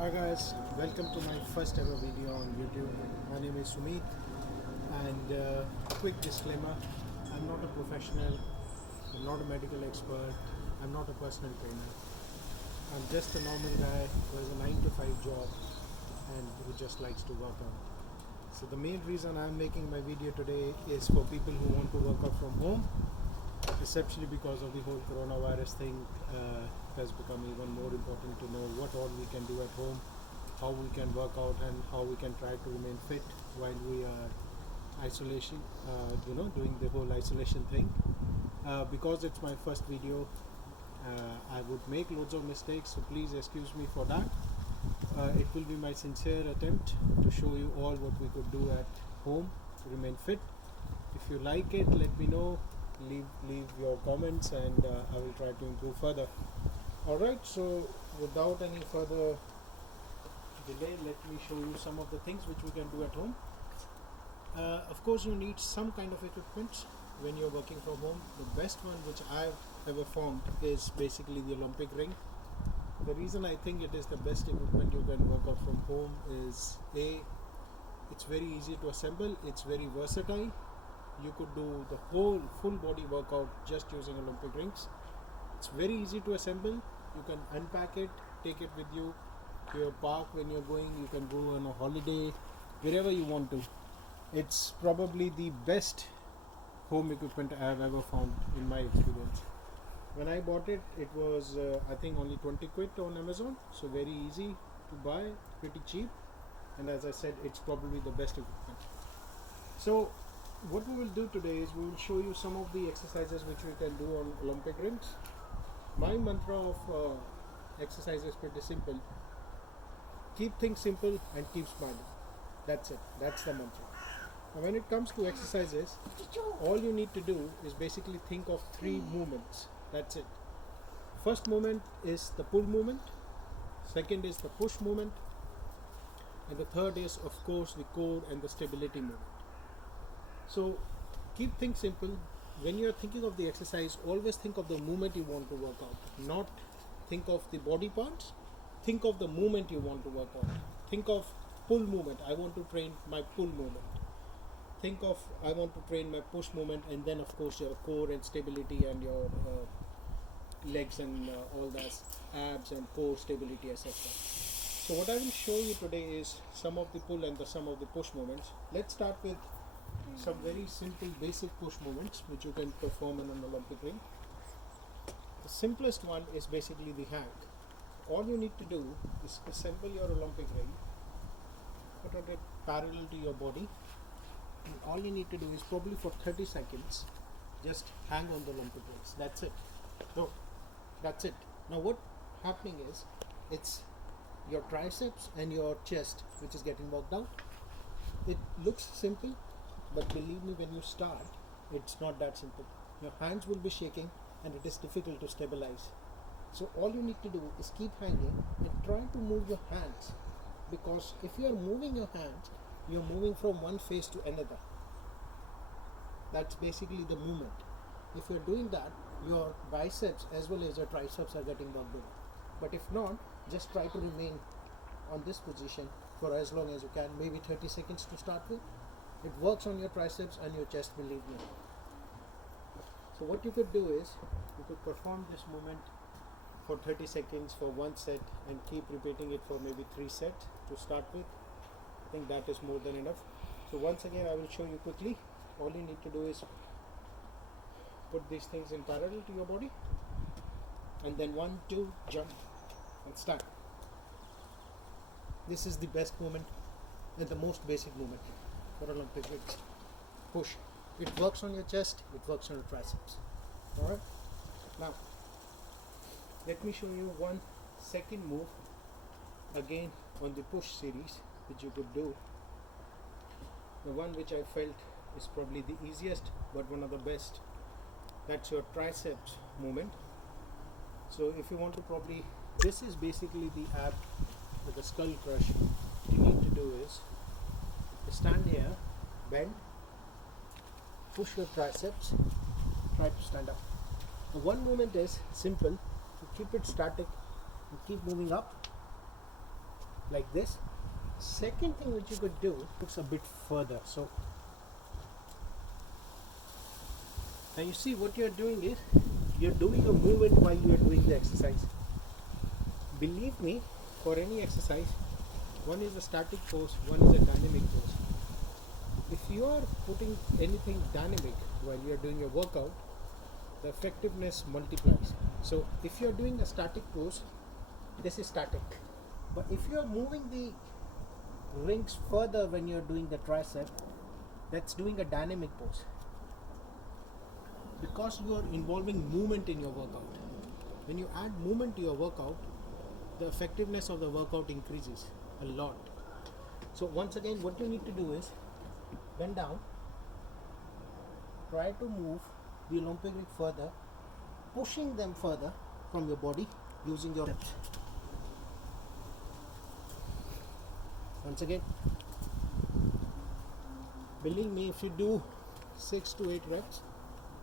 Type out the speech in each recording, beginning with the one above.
Hi guys, welcome to my first ever video on YouTube. My name is Sumit, and quick disclaimer, I'm not a professional, I'm not a medical expert, I'm not a personal trainer. I'm just a normal guy who has a 9 to 5 job and who just likes to work out. So the main reason I'm making my video today is for people who want to work out from home, essentially because of the whole coronavirus thing. Has become even more important to know what all we can do at home, how we can work out, and how we can try to remain fit while we are isolation, doing the whole isolation thing. Because it's my first video, I would make loads of mistakes, so please excuse me for that. It will be my sincere attempt to show you all what we could do at home to remain fit. If you like it, let me know. Leave your comments, and I will try to improve further. Alright, so without any further delay, let me show you some of the things which we can do at home. Of course, you need some kind of equipment when you're working from home. The best one which I've ever found is basically the Olympic ring. The reason I think it is the best equipment you can work out from home is it's very easy to assemble, it's very versatile. You could do the whole full body workout just using Olympic rings. It's very easy to assemble. You can unpack it, take it with you to your park when you're going. You can go on a holiday, wherever you want to. It's probably the best home equipment I have ever found in my experience. When I bought it, it was I think only 20 quid on Amazon, so very easy to buy, pretty cheap, and as I said, it's probably the best equipment. So what we will do today is we will show you some of the exercises which we can do on Olympic rings. My mantra of exercise is pretty simple: keep things simple and keep smiling. That's it, that's the mantra. Now when it comes to exercises, all you need to do is basically think of 3 movements. That's it. First movement is the pull movement, second is the push movement, and the third is of course the core and the stability movement. So keep things simple. When you are thinking of the exercise, always think of the movement you want to work out, not think of the body parts. Think of the movement you want to work out. Think of pull movement, I want to train my pull movement. Think of I want to train my push movement, and then of course your core and stability and your legs and all that, abs and core stability, etc. So what I will show you today is some of the pull and some of the push movements. Let's start with some very simple basic push movements which you can perform in an Olympic ring. The simplest one is basically the hang. All you need to do is assemble your Olympic ring, put it parallel to your body, and all you need to do is probably for 30 seconds just hang on the Olympic rings. That's it. No, that's it. Now what happening is, it's your triceps and your chest which is getting worked out. It looks simple, but believe me, when you start, it's not that simple. Your hands will be shaking and it is difficult to stabilize. So all you need to do is keep hanging and try to move your hands, because if you are moving your hands, you are moving from one face to another. That's basically the movement. If you are doing that, your biceps as well as your triceps are getting worked over. But if not, just try to remain on this position for as long as you can, maybe 30 seconds to start with. It works on your triceps and your chest, believe me. So what you could do is, you could perform this movement for 30 seconds for one set and keep repeating it for maybe 3 sets to start with. I think that is more than enough. So once again, I will show you quickly. All you need to do is put these things in parallel to your body, and then 1, 2, jump and start. This is the best movement and the most basic movement for Olympic rings. Push. It works on your chest, it works on your triceps. Alright? Now, let me show you one second move again on the push series which you could do. The one which I felt is probably the easiest but one of the best. That's your triceps movement. So if you want to probably, this is basically the ab with the skull crush. What you need to do is stand here, bend, push your triceps, try to stand up. The one movement is simple: you keep it static, you keep moving up, like this. Second thing which you could do, looks a bit further. So now you see what you're doing is you're doing a movement while you're doing the exercise. Believe me, for any exercise, one is a static pose, one is a dynamic pose. If you are putting anything dynamic while you're doing your workout, the effectiveness multiplies. So if you're doing a static pose, this is static. But if you're moving the rings further when you're doing the tricep, that's doing a dynamic pose. Because you are involving movement in your workout. When you add movement to your workout, the effectiveness of the workout increases a lot. So once again, what you need to do is bend down, try to move the Olympic rig further, pushing them further from your body using your reps. Once again, believe me, if you do 6 to 8 reps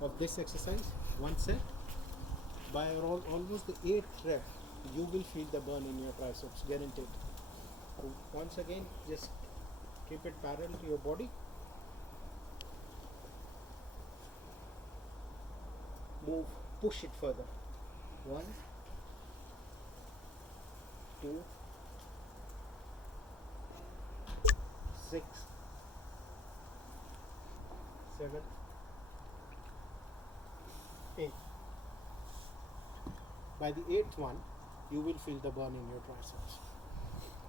of this exercise, one set, by almost the 8th rep, you will feel the burn in your triceps, guaranteed. So once again, just keep it parallel to your body. Move, push it further. 1, 2, 6, 7, 8. By the 8th one, you will feel the burn in your triceps.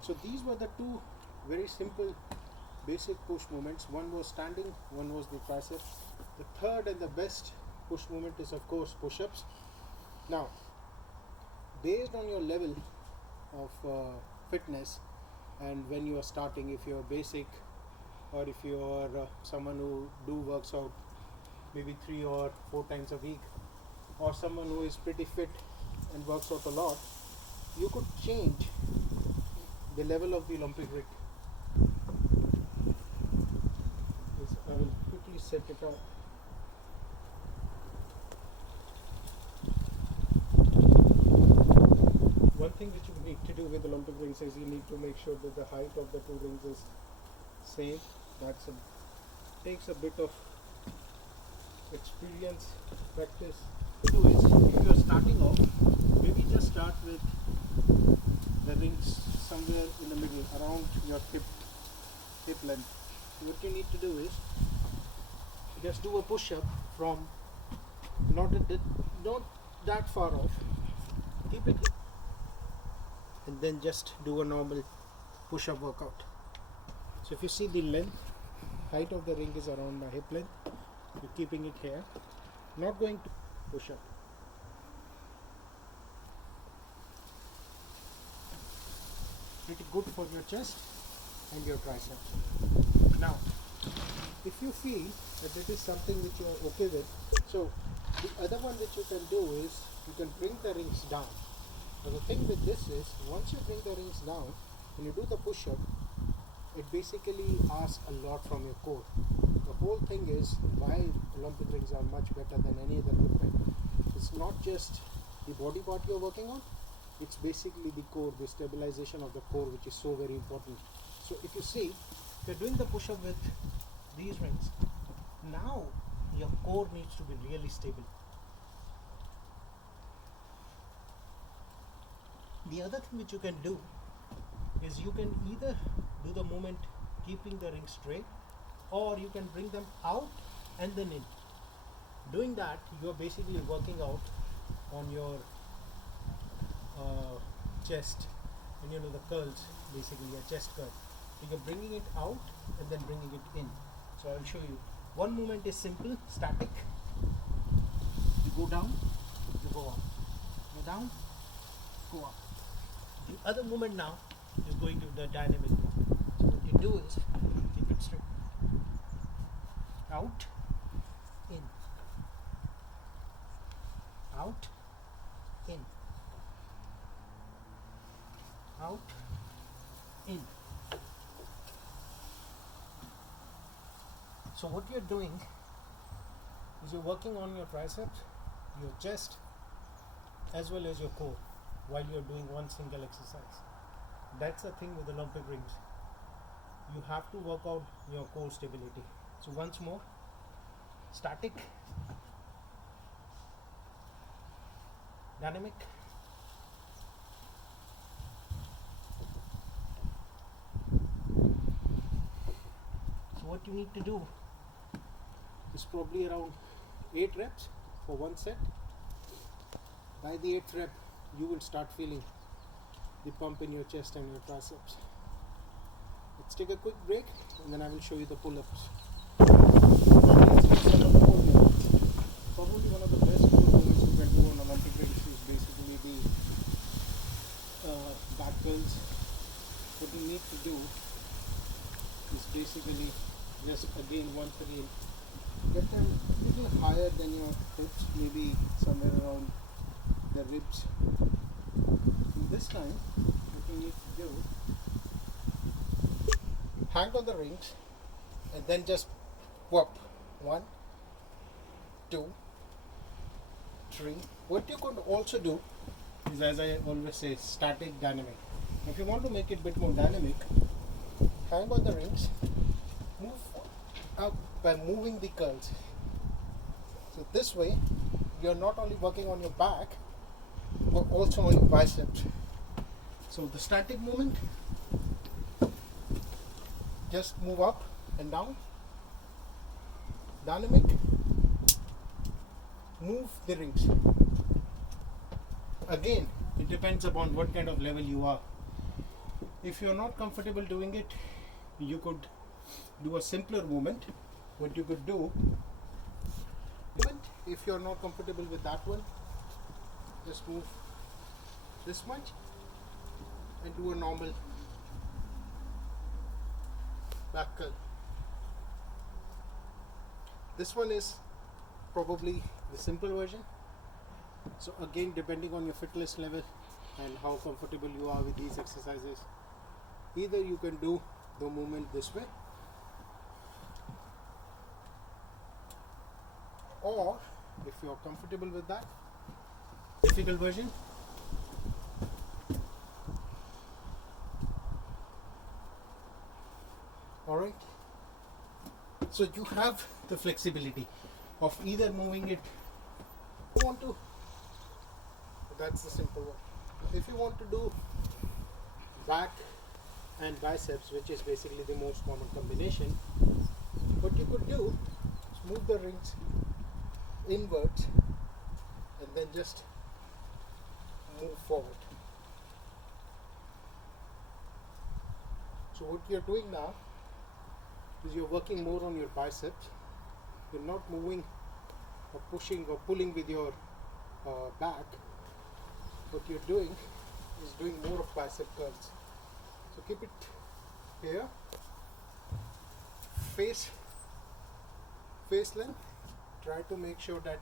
So these were the two very simple basic push movements. One was standing, one was the triceps. The third and the best push movement is of course push-ups. Now, based on your level of fitness, and when you are starting, if you're basic or if you are someone who works out maybe 3 or 4 times a week, or someone who is pretty fit and works out a lot, you could change the level of the Olympic rig. I will quickly set it up. One thing which you need to do with Olympic rings is you need to make sure that the height of the two rings is same. Takes a bit of experience, practice. What you do is, if you are starting off, maybe just start with the rings somewhere in the middle, around your hip length. What you need to do is just do a push-up from not that far off. Keep it, and then just do a normal push-up workout. So if you see the length, height of the ring is around my hip length. You're keeping it here. Not going to push up. Pretty good for your chest and your triceps. Now, if you feel that it is something which you are okay with, so the other one which you can do is you can bring the rings down. Now the thing with this is, once you bring the rings down, when you do the push-up, it basically asks a lot from your core. The whole thing is why Olympic rings are much better than any other equipment. It's not just the body part you're working on, it's basically the core, the stabilization of the core, which is so very important. So if you see, if you're doing the push-up with these rings, now your core needs to be really stable. The other thing which you can do is you can either do the movement keeping the ring straight, or you can bring them out and then in. Doing that, you are basically working out on your chest, and you know the curls, basically your chest curl. So you're bringing it out and then bringing it in. So I'll show you. One movement is simple, static. You go down, you go up. Go down, go up. The other movement now is going to the dynamic one. So what you do is keep it straight. Out, in. Out, in. Out, in. So what you're doing is you're working on your triceps, your chest, as well as your core while you're doing one single exercise. That's the thing with the Olympic rings. You have to work out your core stability. So once more, static, dynamic, so what you need to do is probably around 8 reps for one set. By the 8th rep, you will start feeling the pump in your chest and your triceps. Let's take a quick break and then I will show you the pull-ups. Probably one of the best pull movements you can do on Olympic rings is basically the back curls. What you need to do is basically just again once again get them a little higher than your hips, maybe somewhere around the ribs. And this time what you need to do, hang on the rings and then just whoop. 1, 2, 3. What you could also do is, as I always say, static, dynamic. If you want to make it a bit more dynamic, hang on the rings, move up by moving the curls. So this way you're not only working on your back but also on your biceps. So the static movement, just move up and down. Dynamic, move the rings. Again, it depends upon what kind of level you are. If you're not comfortable doing it, you could do a simpler movement. What you could do, if you're not comfortable with that one, just move this much and do a normal back curl. This one is probably the simple version. So again, depending on your fitness level and how comfortable you are with these exercises, either you can do the movement this way, or if you're comfortable with that, difficult version, alright. So you have the flexibility of either moving it, if you want to, that's the simple one. If you want to do back and biceps, which is basically the most common combination, what you could do is move the rings inwards and then just move forward. So what you're doing now is you're working more on your biceps. You're not moving or pushing or pulling with your back. What you're doing is doing more of bicep curls. So keep it here, face length. Try to make sure that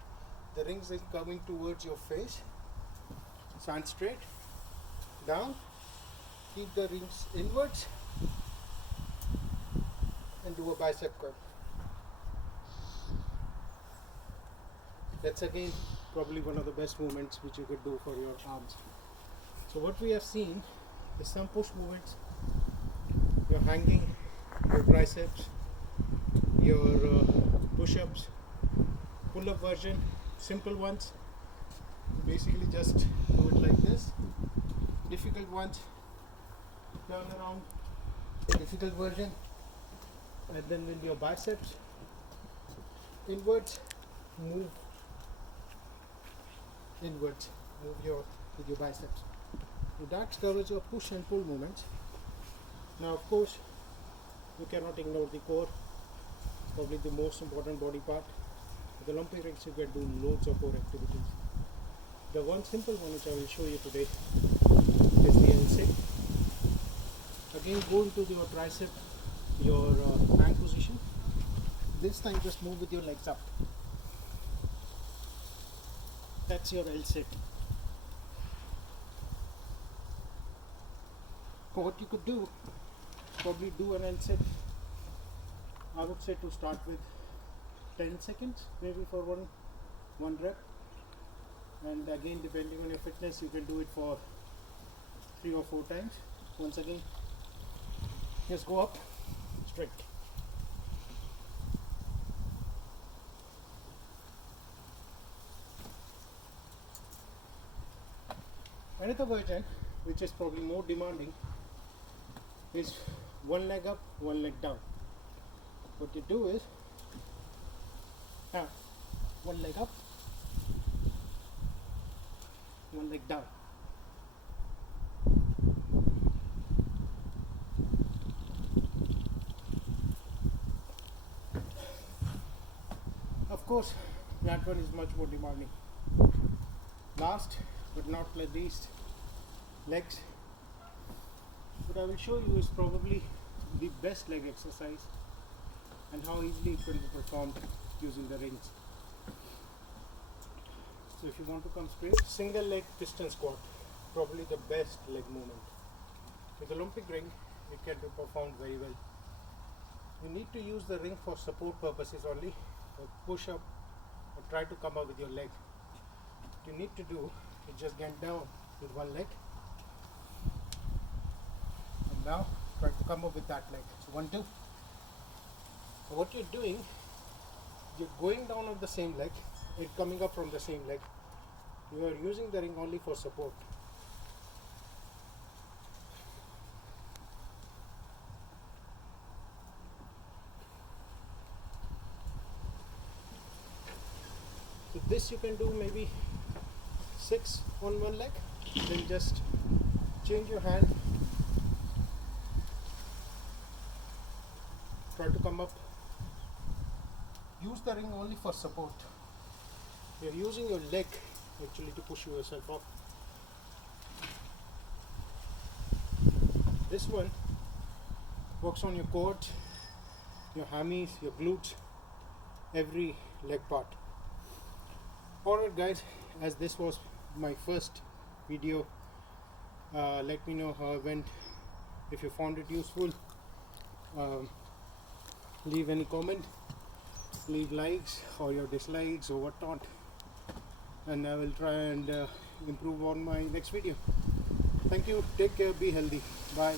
the rings is coming towards your face. Stand straight, down, keep the rings inwards and do a bicep curl. That's again probably one of the best movements which you could do for your arms. So what we have seen is some push movements. You're hanging your triceps, your push-ups, pull-up version, simple ones. Basically just do it like this. Difficult ones, turn around, difficult version, and then with your biceps inwards, move inwards, move with your biceps. So that covers your push and pull movements. Now of course you cannot ignore the core. It's probably the most important body part. With the Olympic rings you can do loads of core activities. The one simple one which I will show you today is the L-sit. Again, go into your tricep, your hand position. This time just move with your legs up. That's your L-sit. So what you could do, probably do an L-sit. I would say to start with 10 seconds, maybe for one rep. And again, depending on your fitness, you can do it for 3 or 4 times. once again, just go up straight. Another version, which is probably more demanding, is one leg up, one leg down. What you do is one leg up, one leg down. Of course, that one is much more demanding. Last but not least, legs. What I will show you is probably the best leg exercise and how easily it can be performed using the rings. So if you want to come straight, single leg piston squat, probably the best leg movement. With Olympic ring, it can be performed very well. You need to use the ring for support purposes only, or push up or try to come up with your leg. What you need to do is just get down with one leg and now try to come up with that leg. So 1, 2. So what you're doing, you're going down on the same leg, it coming up from the same leg. You are using the ring only for support. So this you can do maybe 6 on one leg, then just change your hand, try to come up. Use the ring only for support. You're using your leg actually to push yourself up. This one works on your quads, your hammies, your glutes, every leg part. Alright guys, as this was my first video, let me know how it went. If you found it useful, leave any comment, leave likes or your dislikes or whatnot, and I will try and improve on my next video. Thank you, take care, be healthy, bye.